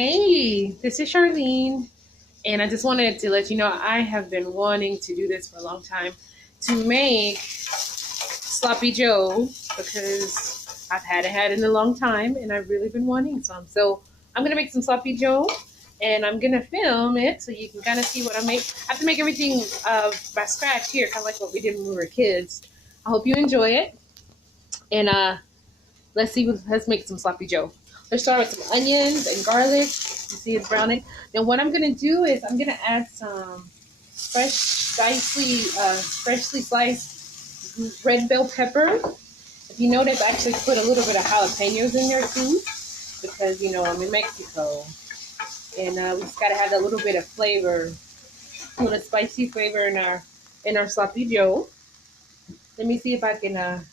Hey, this is Charlene, and I just wanted to let you know I have been wanting to do this for a long time to make sloppy Joe because I've had it in a long time and I've really been wanting some. So I'm gonna make some sloppy Joe and I'm gonna film it so you can kind of see what I make. I have to make everything by scratch here, kind of like what we did when we were kids. I hope you enjoy it, and let's make some sloppy Joe. Let's start with some onions and garlic. You see it's browning. Then what I'm gonna do is I'm gonna add some freshly sliced red bell pepper. If you notice, I actually put a little bit of jalapenos in there too, because I'm in Mexico, and we just gotta have that little bit of flavor, a little spicy flavor in our sloppy Joe. Let me see if I can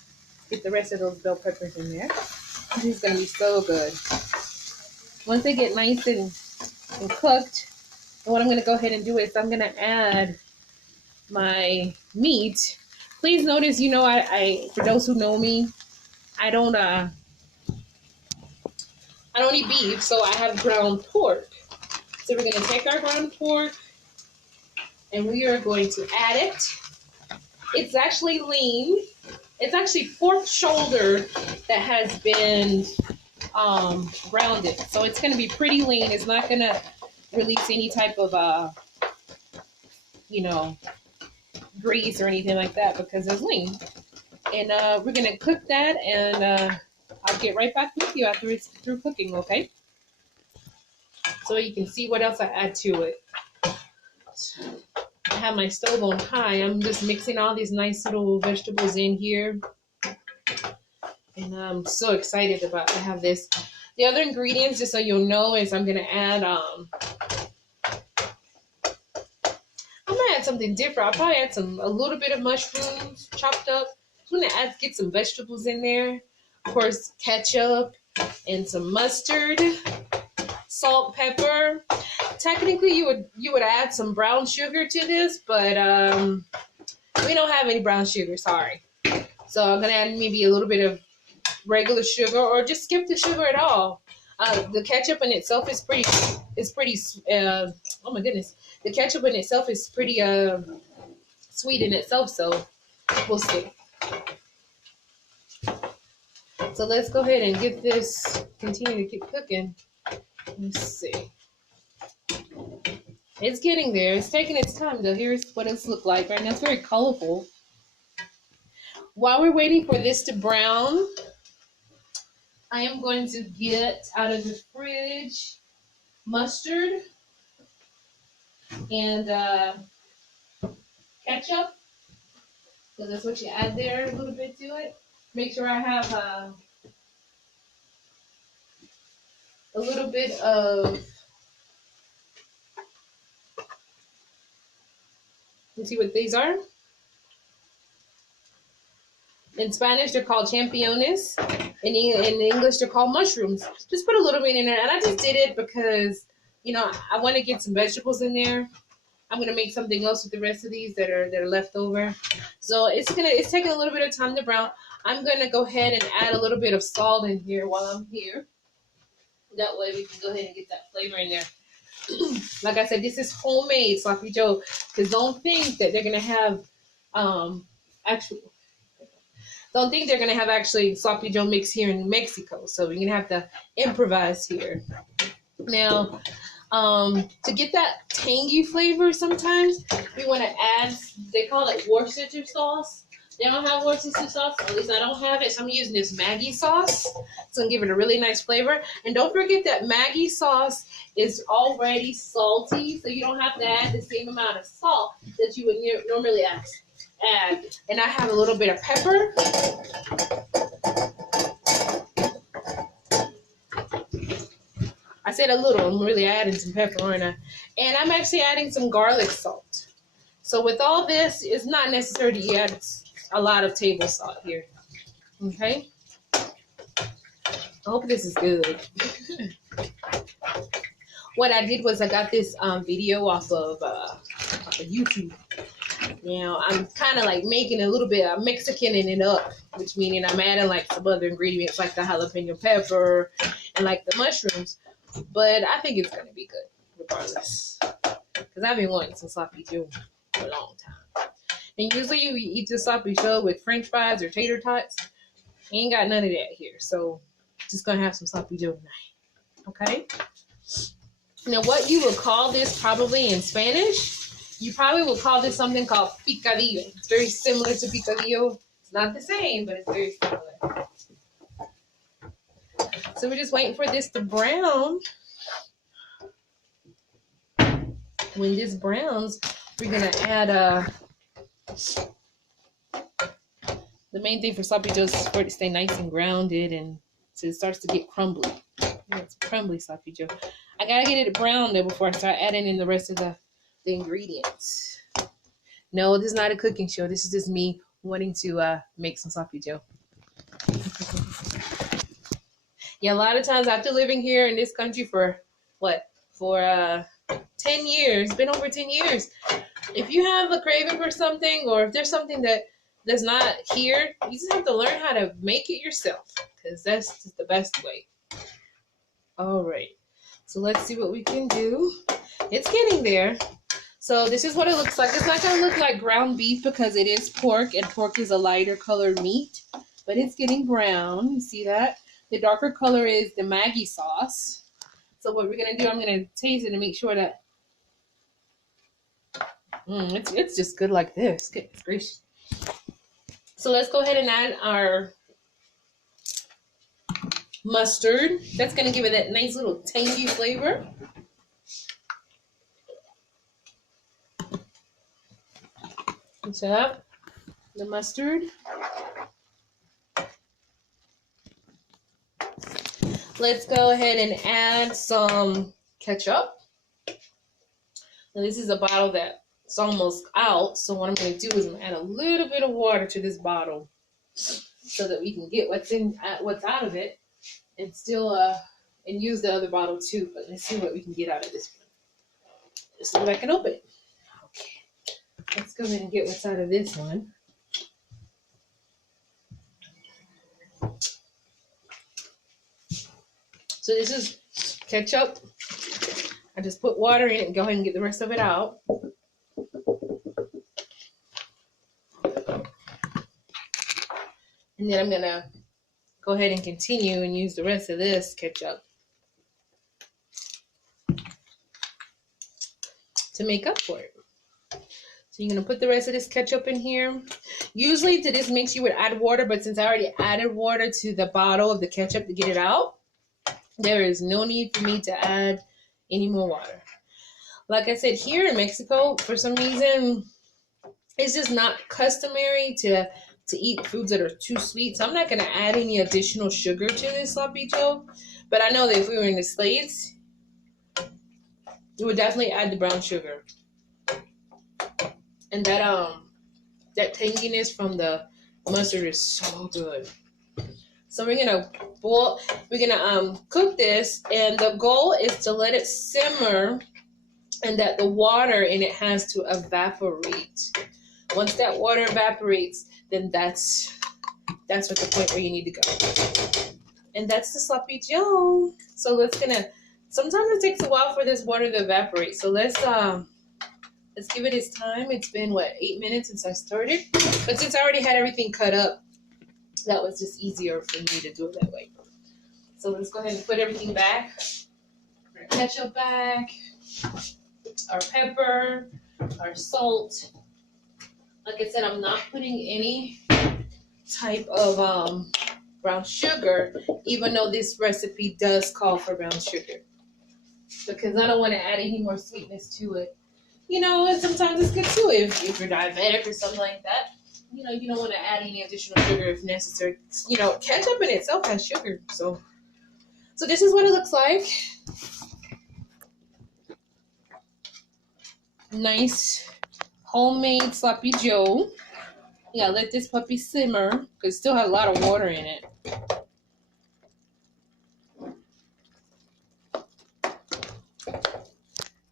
get the rest of those bell peppers in there. This is gonna be so good. Once they get nice and cooked, and what I'm gonna go ahead and do is I'm gonna add my meat. Please notice, I for those who know me, I don't eat beef, so I have ground pork. So we're gonna take our ground pork and we are going to add it. It's actually lean. It's actually pork shoulder that has been rounded. So it's going to be pretty lean. It's not going to release any type of, grease or anything like that because it's lean. And we're going to cook that, and I'll get right back with you after it's through cooking, okay? So you can see what else I add to it. I have my stove on high. I'm just mixing all these nice little vegetables in here. And I'm so excited to have this. The other ingredients, just so you'll know, is I'm going to add, I'm going to add something different. I'll probably add a little bit of mushrooms chopped up. I'm going to get some vegetables in there. Of course, ketchup and some mustard, salt, pepper. Technically, you would add some brown sugar to this, but we don't have any brown sugar, sorry. So I'm going to add maybe a little bit of regular sugar, or just skip the sugar at all. The ketchup in itself is pretty oh my goodness, the ketchup in itself is pretty sweet in itself, so we'll see. So let's go ahead and get this, continue to keep cooking. Let's see. It's getting there. It's taking its time though. Here's what it's look like right now. It's very colorful. While we're waiting for this to brown, I am going to get out of the fridge mustard and ketchup. So that's what you add there, a little bit to it. Make sure I have a little bit of, let's see what these are. In Spanish, they're called champiñones. In English, they're called mushrooms. Just put a little bit in there. And I just did it because, I want to get some vegetables in there. I'm going to make something else with the rest of these that are left over. So it's taking a little bit of time to brown. I'm going to go ahead and add a little bit of salt in here while I'm here. That way we can go ahead and get that flavor in there. Like I said, this is homemade sloppy Joe. Because don't think that they're going to have Don't think they're going to have actually sloppy Joe mix here in Mexico. So we're going to have to improvise here. Now, to get that tangy flavor sometimes, we want to add, they call it Worcestershire sauce. They don't have Worcestershire sauce, at least I don't have it. So I'm using this Maggi sauce. It's going to give it a really nice flavor. And don't forget that Maggi sauce is already salty, so you don't have to add the same amount of salt that you would normally add. And I have a little bit of pepper. I said a little. I'm really adding some pepper, aren't I? And I'm actually adding some garlic salt. So with all this, it's not necessary to add a lot of table salt here. Okay? I hope this is good. What I did was I got this video off of YouTube. Now, I'm kind of like making a little bit, I'm Mexicaning it up, which meaning I'm adding like some other ingredients like the jalapeno pepper and like the mushrooms. but I think it's gonna be good regardless. Because I've been wanting some sloppy joe for a long time. And usually you eat the sloppy joe with French fries or tater tots. Ain't got none of that here, so just gonna have some sloppy joe tonight. Okay. Now, what you would call this probably in Spanish, you probably will call this something called picadillo. It's very similar to picadillo. It's not the same, but it's very similar. So we're just waiting for this to brown. When this browns, we're gonna add the main thing for sloppy joe is for it to stay nice and grounded, and so it starts to get crumbly. It's crumbly sloppy joe. I gotta get it brown though before I start adding in the rest of the ingredients. No, this is not a cooking show. This is just me wanting to make some sloppy joe. Yeah, a lot of times after living here in this country for 10 years, been over 10 years. If you have a craving for something, or if there's something that's not here, you just have to learn how to make it yourself, because that's just the best way. All right, so let's see what we can do. It's getting there. So this is what it looks like. It's not going to look like ground beef because it is pork, and pork is a lighter colored meat, but it's getting brown. You see that? The darker color is the Maggi sauce. So what we're going to do, I'm going to taste it and make sure that it's just good like this. Goodness gracious. So let's go ahead and add our mustard. That's going to give it that nice little tangy flavor. Mix up the mustard. Let's go ahead and add some ketchup. Now this is a bottle that's almost out, so what I'm going to do is I'm going to add a little bit of water to this bottle so that we can get what's out of it, and still and use the other bottle too. But let's see what we can get out of this one. Let's see if I can open it. Okay, let's go ahead and get what's out of this one. So this is ketchup. I just put water in it and go ahead and get the rest of it out. And then I'm gonna go ahead and continue and use the rest of this ketchup to make up for it. So you're gonna put the rest of this ketchup in here. Usually to this mix you would add water, but since I already added water to the bottle of the ketchup to get it out, there is no need for me to add any more water. Like I said, here in Mexico, for some reason, it's just not customary to eat foods that are too sweet. So I'm not going to add any additional sugar to this sloppy joe. But I know that if we were in the States, we would definitely add the brown sugar. And that tanginess from the mustard is so good. So we're gonna cook this, and the goal is to let it simmer, and that the water in it has to evaporate. Once that water evaporates, then that's at the point where you need to go. And that's the sloppy joe. So sometimes it takes a while for this water to evaporate. So let's give it its time. It's been 8 minutes since I started, but since I already had everything cut up, that was just easier for me to do it that way. So let's go ahead and put everything back. Our ketchup back, our pepper, our salt. Like I said, I'm not putting any type of brown sugar, even though this recipe does call for brown sugar, because I don't want to add any more sweetness to it. And sometimes it's good too if you're diabetic or something like that. You don't want to add any additional sugar if necessary. Ketchup in itself has sugar. So this is what it looks like. Nice homemade sloppy joe. Yeah, let this puppy simmer because it still has a lot of water in it.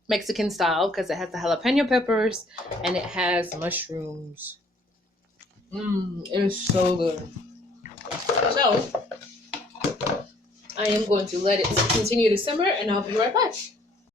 Mexican style, because it has the jalapeno peppers and it has mushrooms. It is so good. So I am going to let it continue to simmer, and I'll be right back.